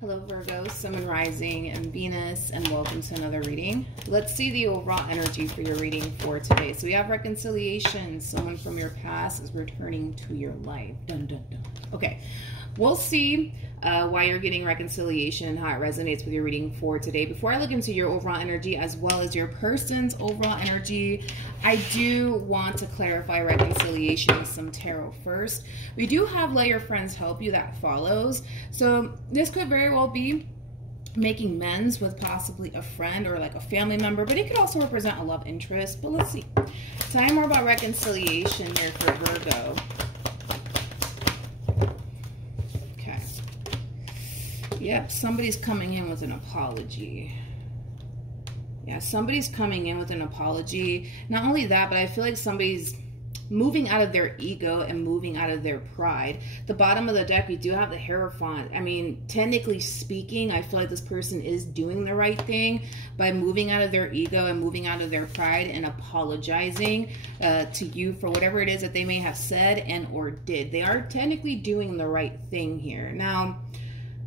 Hello Virgo, Sun and Rising and Venus, and welcome to another reading. Let's see the overall energy for your reading for today. So we have reconciliation. Someone from your past is returning to your life. Dun, dun, dun. Okay, we'll see why you're getting reconciliation and how it resonates with your reading for today. Before I look into your overall energy as well as your person's overall energy, I do want to clarify reconciliation with some tarot first. We do have Let Your Friends Help You that follows. So this could very well be making amends with possibly a friend or like a family member, but it could also represent a love interest. But let's see. Tell me more about reconciliation here for Virgo. Okay. Yep, somebody's coming in with an apology. Yeah, somebody's coming in with an apology. Not only that, but I feel like somebody's moving out of their ego and moving out of their pride. The bottom of the deck, we do have the Hierophant. I mean, technically speaking, I feel like this person is doing the right thing by moving out of their ego and moving out of their pride and apologizing to you for whatever it is that they may have said and or did. They are technically doing the right thing here. Now,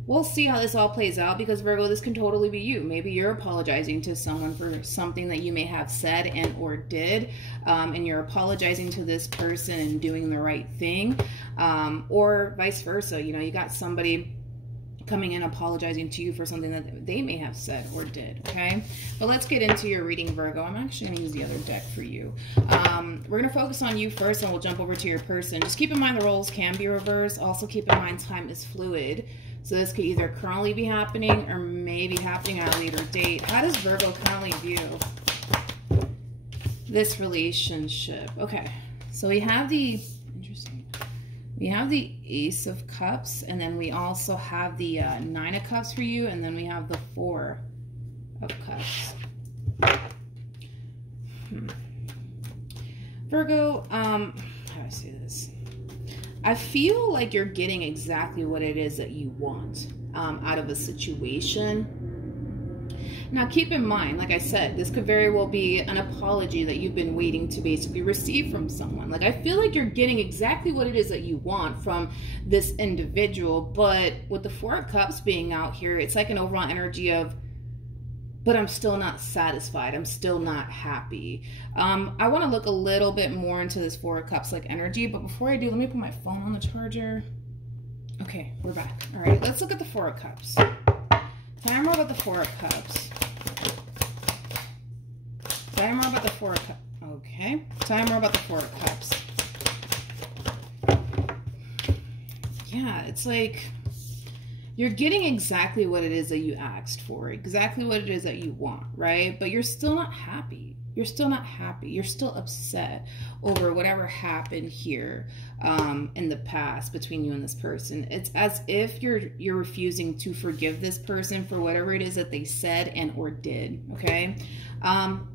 we'll see how this all plays out because Virgo, this can totally be you. Maybe you're apologizing to someone for something that you may have said and or did, and you're apologizing to this person and doing the right thing, or vice versa. You know, you got somebody coming in apologizing to you for something that they may have said or did, okay? But let's get into your reading, Virgo. I'm actually going to use the other deck for you. We're going to focus on you first, and we'll jump over to your person. Just keep in mind the roles can be reversed. Also keep in mind time is fluid. So this could either currently be happening or maybe happening at a later date. How does Virgo currently view this relationship? Okay, so we have the, interesting, we have the Ace of Cups, and then we also have the Nine of Cups for you, and then we have the Four of Cups. Virgo, how do I say this? I feel like you're getting exactly what it is that you want out of a situation. Now, keep in mind, like I said, this could very well be an apology that you've been waiting to basically receive from someone. Like, I feel like you're getting exactly what it is that you want from this individual, but with the Four of Cups being out here, it's like an overall energy of, but I'm still not satisfied. I'm still not happy. I want to look a little bit more into this Four of Cups like energy, but before I do, let me put my phone on the charger. Okay, we're back. All right, let's look at the Four of Cups. Tell me more about the Four of Cups. Tell me more about the Four of Cups. Okay, tell me more about the Four of Cups. Yeah, it's like you're getting exactly what it is that you asked for, exactly what it is that you want, right? But you're still not happy. You're still not happy. You're still upset over whatever happened here in the past between you and this person. It's as if you're refusing to forgive this person for whatever it is that they said and or did, okay?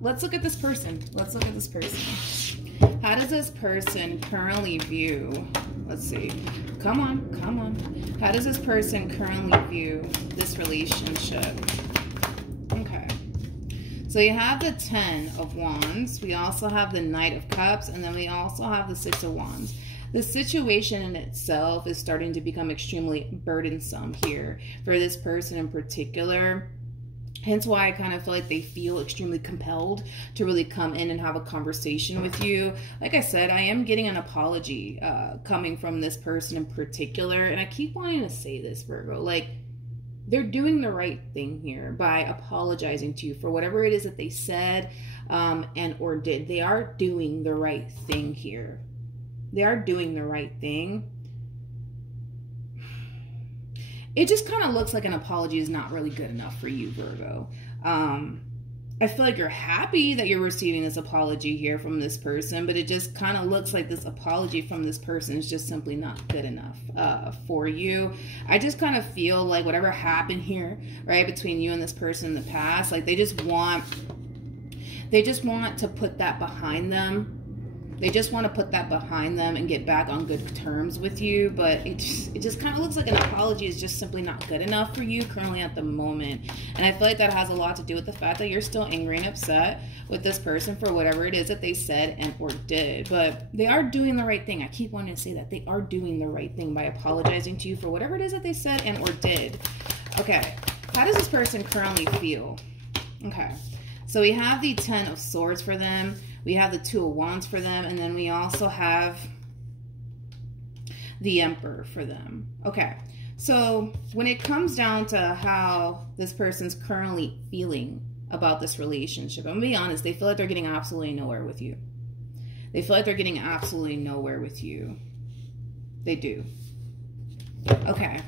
Let's look at this person. Let's look at this person. How does this person currently view, let's see, come on, come on. How does this person currently view this relationship? Okay. So you have the 10 of Wands. We also have the Knight of Cups. And then we also have the 6 of Wands. The situation in itself is starting to become extremely burdensome here for this person in particular. Hence why I kind of feel like they feel extremely compelled to really come in and have a conversation with you. Like I said, I am getting an apology coming from this person in particular. And I keep wanting to say this, Virgo, like they're doing the right thing here by apologizing to you for whatever it is that they said and or did. They are doing the right thing here. They are doing the right thing. It just kind of looks like an apology is not really good enough for you, Virgo. I feel like you're happy that you're receiving this apology here from this person, but it just kind of looks like this apology from this person is just simply not good enough for you. I just kind of feel like whatever happened here, right, between you and this person in the past, like they just want to put that behind them. They just want to put that behind them and get back on good terms with you, but it just kind of looks like an apology is just simply not good enough for you currently at the moment. And I feel like that has a lot to do with the fact that you're still angry and upset with this person for whatever it is that they said and or did. But they are doing the right thing. I keep wanting to say that. They are doing the right thing by apologizing to you for whatever it is that they said and or did. Okay. Okay. How does this person currently feel? Okay. So we have the 10 of Swords for them. We have the 2 of Wands for them. And then we also have the Emperor for them. Okay. So when it comes down to how this person's currently feeling about this relationship, I'm going to be honest, they feel like they're getting absolutely nowhere with you. They feel like they're getting absolutely nowhere with you. They do. Okay.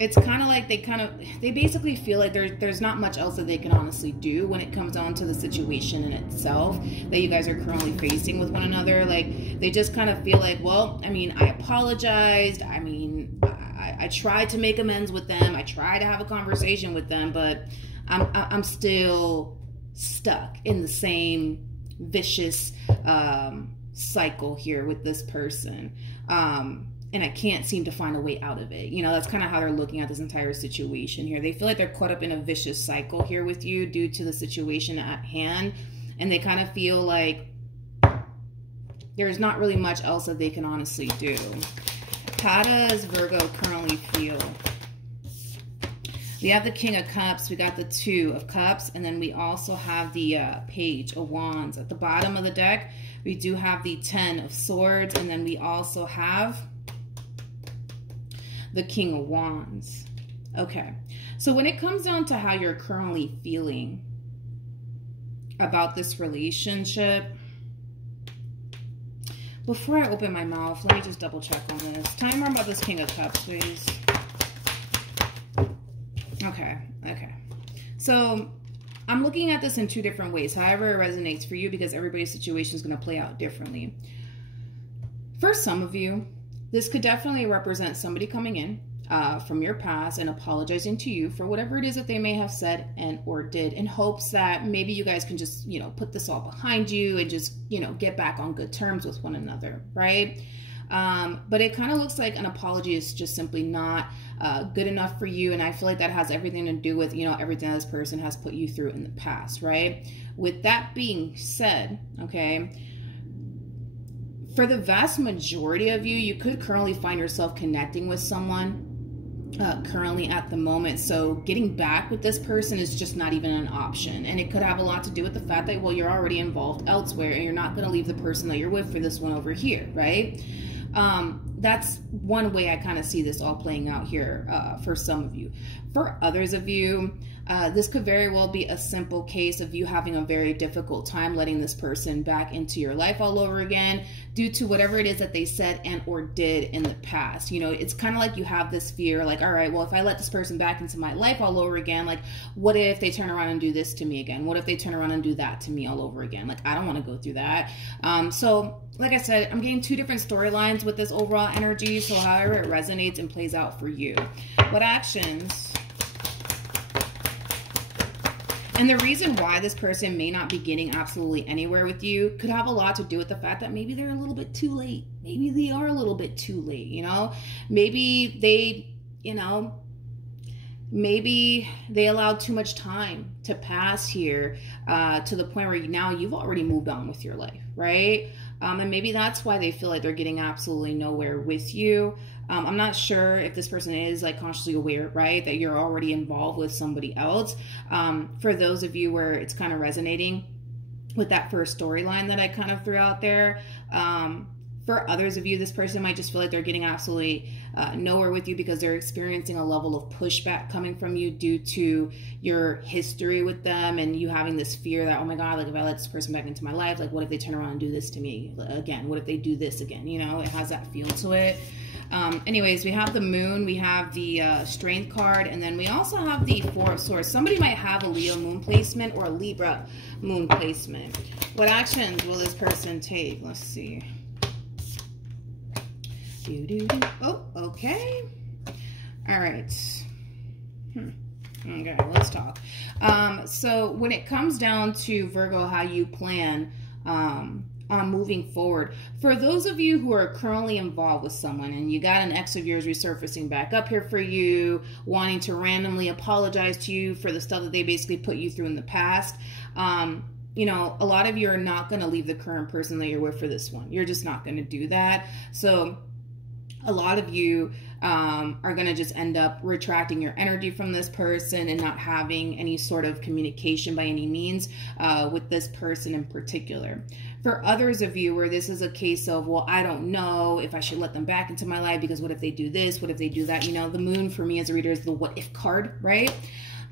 It's kind of like they basically feel like there's not much else that they can honestly do when it comes down to the situation in itself that you guys are currently facing with one another. Like, they just kind of feel like, well, I mean, I apologized. I mean, I tried to make amends with them. I tried to have a conversation with them, but I'm still stuck in the same vicious cycle here with this person. And I can't seem to find a way out of it. You know, that's kind of how they're looking at this entire situation here. They feel like they're caught up in a vicious cycle here with you due to the situation at hand. And they kind of feel like there's not really much else that they can honestly do. How does Virgo currently feel? We have the King of Cups, we got the 2 of Cups, and then we also have the Page of Wands. At the bottom of the deck, we do have the 10 of Swords, and then we also have the King of Wands. Okay, so when it comes down to how you're currently feeling about this relationship, before I open my mouth, let me just double check on this. Tell me more about this King of Cups, please. Okay. So I'm looking at this in 2 different ways, however it resonates for you, because everybody's situation is going to play out differently. For some of you, this could definitely represent somebody coming in from your past and apologizing to you for whatever it is that they may have said and or did, in hopes that maybe you guys can just, you know, put this all behind you and just, you know, get back on good terms with one another, right? But it kind of looks like an apology is just simply not good enough for you. And I feel like that has everything to do with, you know, everything that this person has put you through in the past, right? With that being said, okay, for the vast majority of you, you could currently find yourself connecting with someone currently at the moment. So getting back with this person is just not even an option. And it could have a lot to do with the fact that, well, you're already involved elsewhere and you're not going to leave the person that you're with for this one over here, right? That's one way I kind of see this all playing out here for some of you. For others of you, this could very well be a simple case of you having a very difficult time letting this person back into your life all over again due to whatever it is that they said and or did in the past. You know, it's kind of like you have this fear, like, all right, well, if I let this person back into my life all over again, like, what if they turn around and do this to me again? What if they turn around and do that to me all over again? Like, I don't want to go through that. So like I said, I'm getting 2 different storylines with this overall energy. So however it resonates and plays out for you. What actions? And the reason why this person may not be getting absolutely anywhere with you could have a lot to do with the fact that maybe they're a little bit too late. Maybe they are a little bit too late, you know? Maybe they, you know, maybe they allowed too much time to pass here to the point where now you've already moved on with your life, right? And maybe that's why they feel like they're getting absolutely nowhere with you. I'm not sure if this person is like consciously aware, right, that you're already involved with somebody else. For those of you where it's kind of resonating with that first storyline that I kind of threw out there, for others of you, this person might just feel like they're getting absolutely nowhere with you because they're experiencing a level of pushback coming from you due to your history with them and you having this fear that, oh my God, like if I let this person back into my life, like what if they turn around and do this to me again? What if they do this again? You know, it has that feel to it. Anyways, we have the Moon, we have the Strength card, and then we also have the 4 of Swords. Somebody might have a Leo moon placement or a Libra moon placement. What actions will this person take? Let's see. Oh, okay. All right. Okay, let's talk. So when it comes down to Virgo, how you plan on moving forward, for those of you who are currently involved with someone and you got an ex of yours resurfacing back up here for you, wanting to randomly apologize to you for the stuff that they basically put you through in the past, you know, a lot of you are not going to leave the current person that you're with for this one. You're just not going to do that. So a lot of you are going to just end up retracting your energy from this person and not having any sort of communication by any means with this person in particular. For others of you where this is a case of, well, I don't know if I should let them back into my life because what if they do this? What if they do that? You know, the moon for me as a reader is the what if card, right?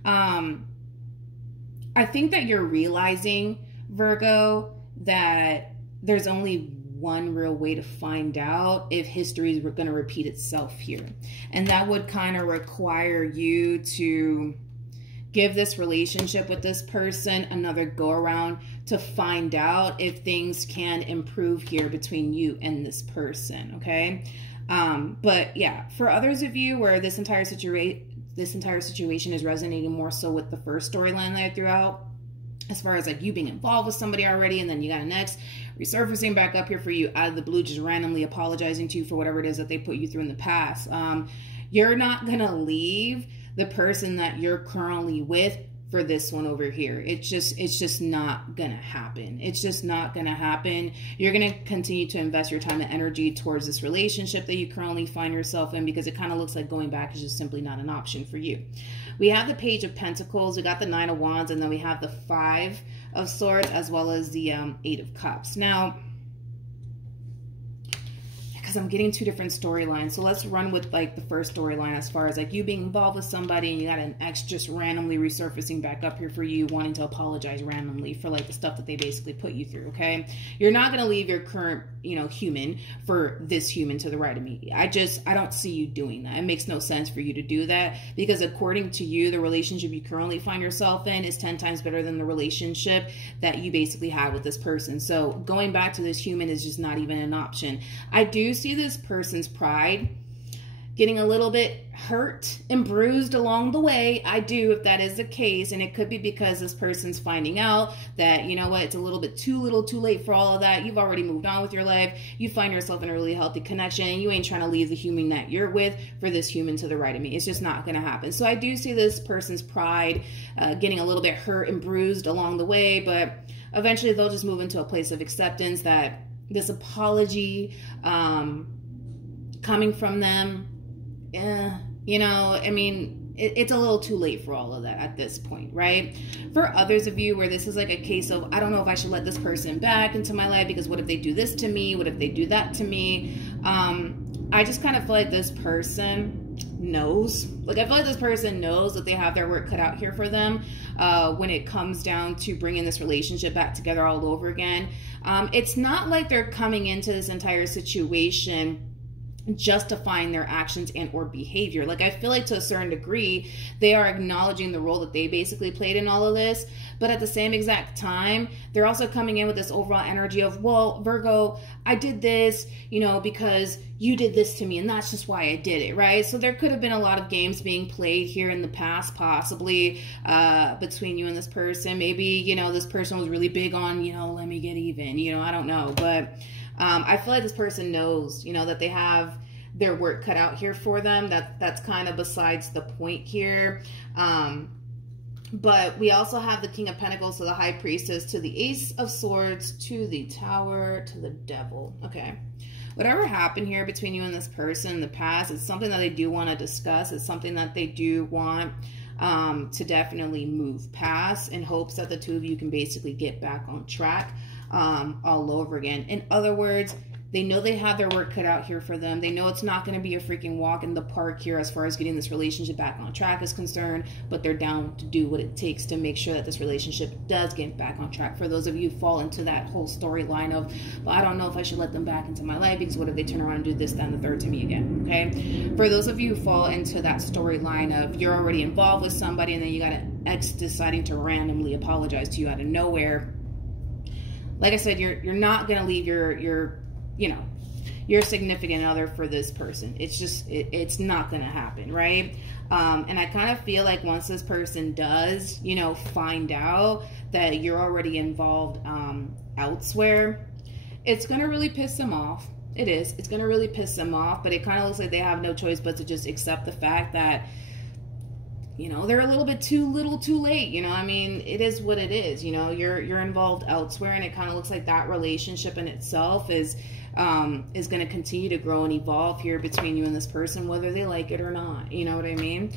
I think that you're realizing, Virgo, that there's only one real way to find out if history is going to repeat itself here. And that would kind of require you to give this relationship with this person another go around to find out if things can improve here between you and this person, okay? But yeah, for others of you where this entire situation is resonating more so with the first storyline that I threw out, as far as like you being involved with somebody already, and then you got an ex resurfacing back up here for you out of the blue, just randomly apologizing to you for whatever it is that they put you through in the past. You're not gonna leave the person that you're currently with for this one over here. It's just not gonna happen. It's just not gonna happen. You're gonna continue to invest your time and energy towards this relationship that you currently find yourself in, because it kind of looks like going back is just simply not an option for you. We have the Page of Pentacles, we got the Nine of Wands, and then we have the Five of Swords, as well as the Eight of Cups. Now, because I'm getting two different storylines, so let's run with like the first storyline as far as like you being involved with somebody and you got an ex just randomly resurfacing back up here for you, wanting to apologize randomly for like the stuff that they basically put you through, okay? You're not going to leave your current, you know, human for this human to the right of me. I don't see you doing that. It makes no sense for you to do that, because according to you, the relationship you currently find yourself in is 10 times better than the relationship that you basically had with this person. So going back to this human is just not even an option. I do see this person's pride getting a little bit hurt and bruised along the way. I do, if that is the case. And it could be because this person's finding out that, you know what, it's a little bit too little too late for all of that. You've already moved on with your life. You find yourself in a really healthy connection, and you ain't trying to leave the human that you're with for this human to the right of me. It's just not going to happen. So I do see this person's pride getting a little bit hurt and bruised along the way, but eventually they'll just move into a place of acceptance that this apology coming from them, you know, I mean, it's a little too late for all of that at this point, right? For others of you where this is like a case of, I don't know if I should let this person back into my life because what if they do this to me? What if they do that to me? I just kind of feel like this person knows. Like, I feel like this person knows that they have their work cut out here for them when it comes down to bringing this relationship back together all over again. It's not like they're coming into this entire situation justifying their actions and or behavior. Like, I feel like to a certain degree they are acknowledging the role that they basically played in all of this, but at the same exact time they're also coming in with this overall energy of, well, Virgo, I did this, you know, because you did this to me and that's just why I did it, right? So there could have been a lot of games being played here in the past, possibly between you and this person. Maybe, you know, this person was really big on, you know, let me get even, you know, I don't know, but I feel like this person knows, you know, that they have their work cut out here for them. That's kind of besides the point here. But we also have the King of Pentacles to the High Priestess, to the Ace of Swords, to the Tower, to the Devil. Okay. Whatever happened here between you and this person in the past, it's something that they do want to discuss. It's something that they do want to definitely move past, in hopes that the two of you can basically get back on track all over again. In other words, they know they have their work cut out here for them. They know it's not going to be a freaking walk in the park here as far as getting this relationship back on track is concerned, but they're down to do what it takes to make sure that this relationship does get back on track. For those of you who fall into that whole storyline of, well, I don't know if I should let them back into my life because what if they turn around and do this, that, and the third to me again, okay? For those of you who fall into that storyline of you're already involved with somebody and then you got an ex deciding to randomly apologize to you out of nowhere, like I said, you're not going to leave your you know, your significant other for this person. It's just, it's not going to happen, right? And I kind of feel like once this person does, you know, find out that you're already involved elsewhere, it's going to really piss them off. It is. It's going to really piss them off, but it kind of looks like they have no choice but to just accept the fact that, you know, they're a little bit too little too late. You know, I mean, it is what it is. You know, you're involved elsewhere, and it kind of looks like that relationship in itself is is going to continue to grow and evolve here between you and this person, whether they like it or not. You know what I mean?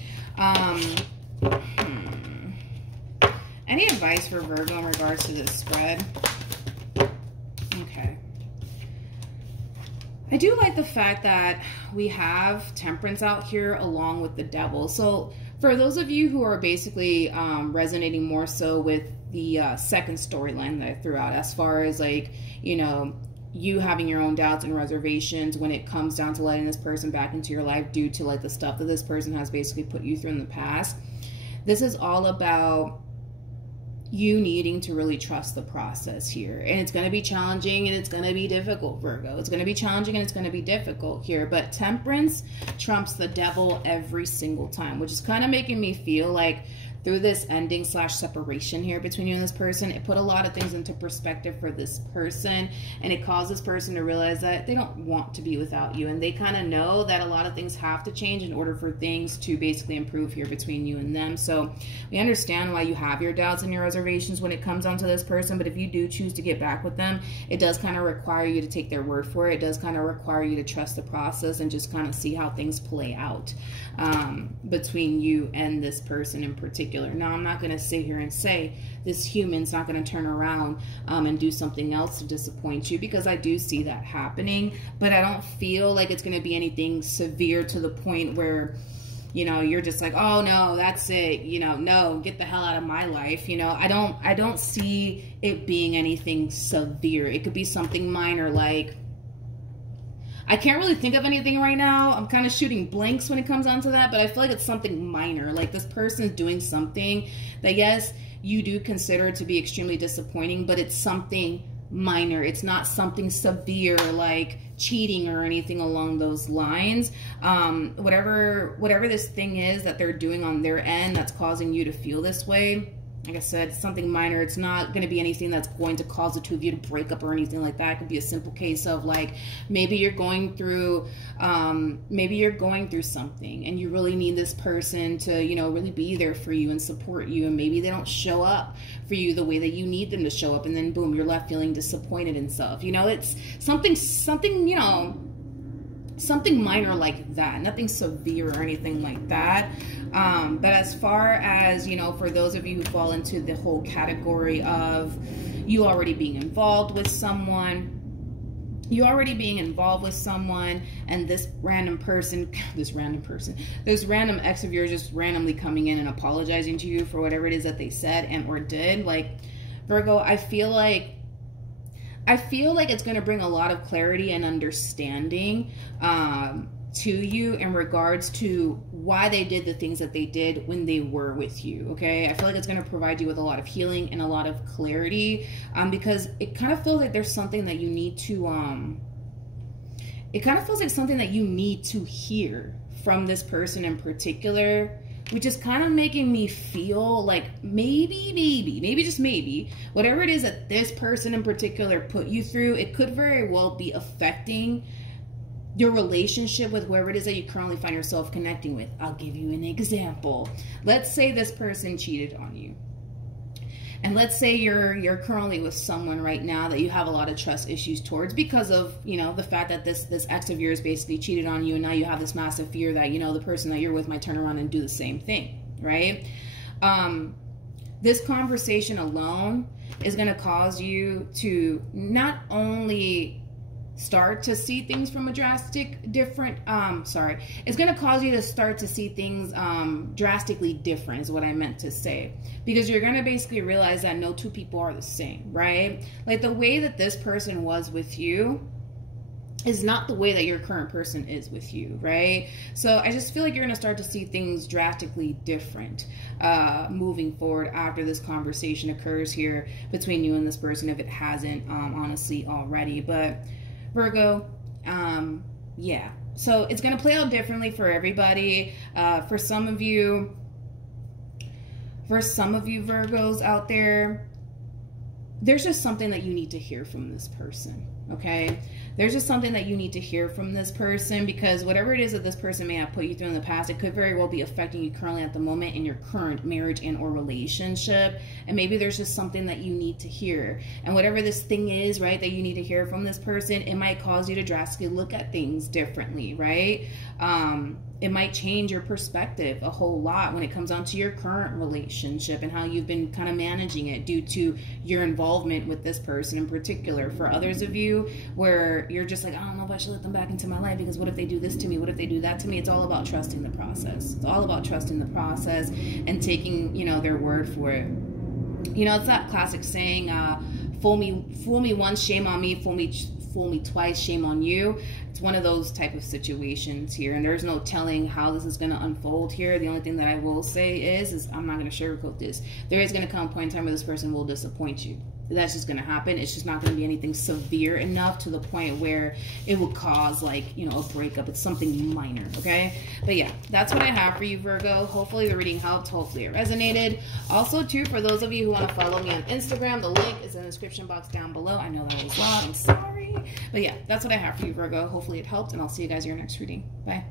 Any advice for Virgo in regards to this spread? Okay. I do like the fact that we have Temperance out here along with the Devil. So for those of you who are basically resonating more so with the second storyline that I threw out, as far as like, you know, you having your own doubts and reservations when it comes down to letting this person back into your life due to like the stuff that this person has basically put you through in the past. This is all about you needing to really trust the process here. And it's going to be challenging and it's going to be difficult, Virgo. It's going to be challenging and it's going to be difficult here. But Temperance trumps the Devil every single time, which is kind of making me feel like through this ending / separation here between you and this person, it put a lot of things into perspective for this person, and it caused this person to realize that they don't want to be without you, and they kind of know that a lot of things have to change in order for things to basically improve here between you and them. So we understand why you have your doubts and your reservations when it comes down to this person, but if you do choose to get back with them, it does kind of require you to take their word for it. It does kind of require you to trust the process and just kind of see how things play out between you and this person in particular. Now, I'm not going to sit here and say this human's not going to turn around and do something else to disappoint you, because I do see that happening, but I don't feel like it's going to be anything severe to the point where, you know, you're just like, oh no, that's it, you know, no, get the hell out of my life. You know, I don't see it being anything severe. It could be something minor, like, I can't really think of anything right now. I'm kind of shooting blanks when it comes down to that, but I feel like it's something minor. Like this person's doing something that, yes, you do consider to be extremely disappointing, but it's something minor. It's not something severe like cheating or anything along those lines. Whatever this thing is that they're doing on their end that's causing you to feel this way, like I said, it's something minor. It's not going to be anything that's going to cause the two of you to break up or anything like that. It could be a simple case of like, maybe you're going through something and you really need this person to, you know, really be there for you and support you. And maybe they don't show up for you the way that you need them to show up. And then boom, you're left feeling disappointed in self. You know, it's something, you know, something minor like that, nothing severe or anything like that. But as far as, you know, for those of you who fall into the whole category of you already being involved with someone, and this random ex of yours just randomly coming in and apologizing to you for whatever it is that they said and or did, like, Virgo, I feel like it's going to bring a lot of clarity and understanding to you in regards to why they did the things that they did when they were with you, okay? I feel like it's going to provide you with a lot of healing and a lot of clarity, because it kind of feels like there's something that you need to, it kind of feels like something that you need to hear from this person in particular, which is kind of making me feel like maybe, just maybe, whatever it is that this person in particular put you through, it could very well be affecting your relationship with whoever it is that you currently find yourself connecting with. I'll give you an example. Let's say this person cheated on you. And let's say you're currently with someone right now that you have a lot of trust issues towards because of, you know, the fact that this ex of yours basically cheated on you, and now you have this massive fear that, you know, the person that you're with might turn around and do the same thing, right? This conversation alone is going to cause you to not only start to see things from a it's going to cause you to start to see things drastically different is what I meant to say, because you're going to basically realize that no two people are the same, right? Like the way that this person was with you is not the way that your current person is with you, right? So I just feel like you're going to start to see things drastically different moving forward after this conversation occurs here between you and this person, if it hasn't honestly already. But Virgo, yeah, so it's going to play out differently for everybody. For some of you Virgos out there, there's just something that you need to hear from this person. okay? There's just something that you need to hear from this person, because whatever it is that this person may have put you through in the past, it could very well be affecting you currently at the moment in your current marriage and or relationship. And maybe there's just something that you need to hear. And whatever this thing is, right, that you need to hear from this person, it might cause you to drastically look at things differently, right? It might change your perspective a whole lot when it comes down to your current relationship and how you've been kind of managing it due to your involvement with this person in particular. For others of you, where you're just like, I don't know if I should let them back into my life, because what if they do this to me? What if they do that to me? It's all about trusting the process. It's all about trusting the process and taking, you know, their word for it. You know, it's that classic saying, fool me once, shame on me, fool me twice, shame on you. It's one of those type of situations here, and there's no telling how this is going to unfold here. The only thing that I will say is I'm not going to sugarcoat this. There is going to come a point in time where this person will disappoint you. That's just going to happen. It's just not going to be anything severe enough to the point where it will cause, like, you know, a breakup. It's something minor, okay? But yeah, that's what I have for you, Virgo. Hopefully the reading helped. Hopefully it resonated. Also, too, for those of you who want to follow me on Instagram, the link is in the description box down below. I know that was loud. I'm sorry. But yeah, that's what I have for you, Virgo. Hopefully it helped, and I'll see you guys in your next reading. Bye.